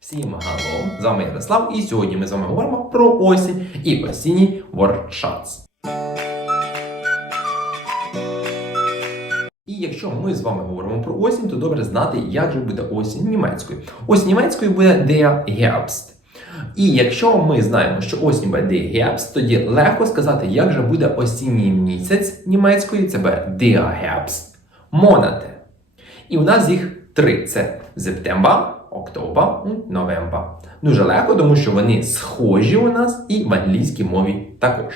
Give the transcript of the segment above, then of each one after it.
Всім галом! З вами Ярослав, і сьогодні ми з вами говоримо про осінь і осінній вордшац. І якщо ми з вами говоримо про осінь, то добре знати, як же буде осінь німецькою. Осінь німецькою буде der Herbst. І якщо ми знаємо, що осінь буде der Herbst, тоді легко сказати, як же буде осінній місяць німецькою, це буде der Herbst Monate. І у нас їх три: це Септембр, Октобер і Новембр. Дуже легко, тому що вони схожі у нас і в англійській мові також.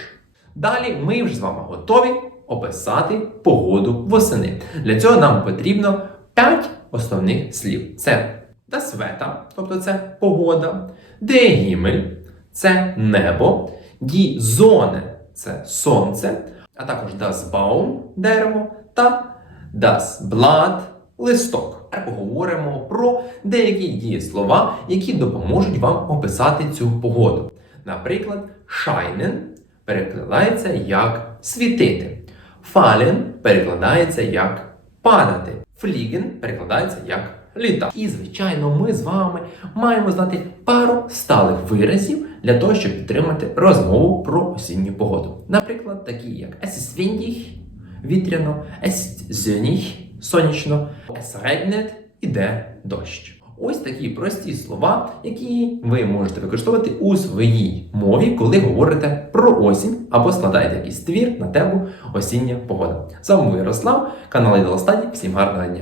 Далі ми вже з вами готові описати погоду восени. Для цього нам потрібно 5 основних слів: це Wetter, тобто це погода, Himmel – це небо, Sonne – це сонце, а також Baum – дерево та Blatt – листок. Тепер поговоримо про деякі дієслова, які допоможуть вам описати цю погоду. Наприклад, scheinen перекладається як світити. Fallen перекладається як падати. Fliegen перекладається як літати. І, звичайно, ми з вами маємо знати пару сталих виразів для того, щоб підтримати розмову про осінню погоду. Наприклад, такі як es windig, вітряно, es sonnig, сонячно, es regnet, іде дощ. Ось такі прості слова, які ви можете використовувати у своїй мові, коли говорите про осінь або складаєте якийсь твір на тему осіння погода. З вами був Ярослав, канал Ідолостаді. Всім гарного дня!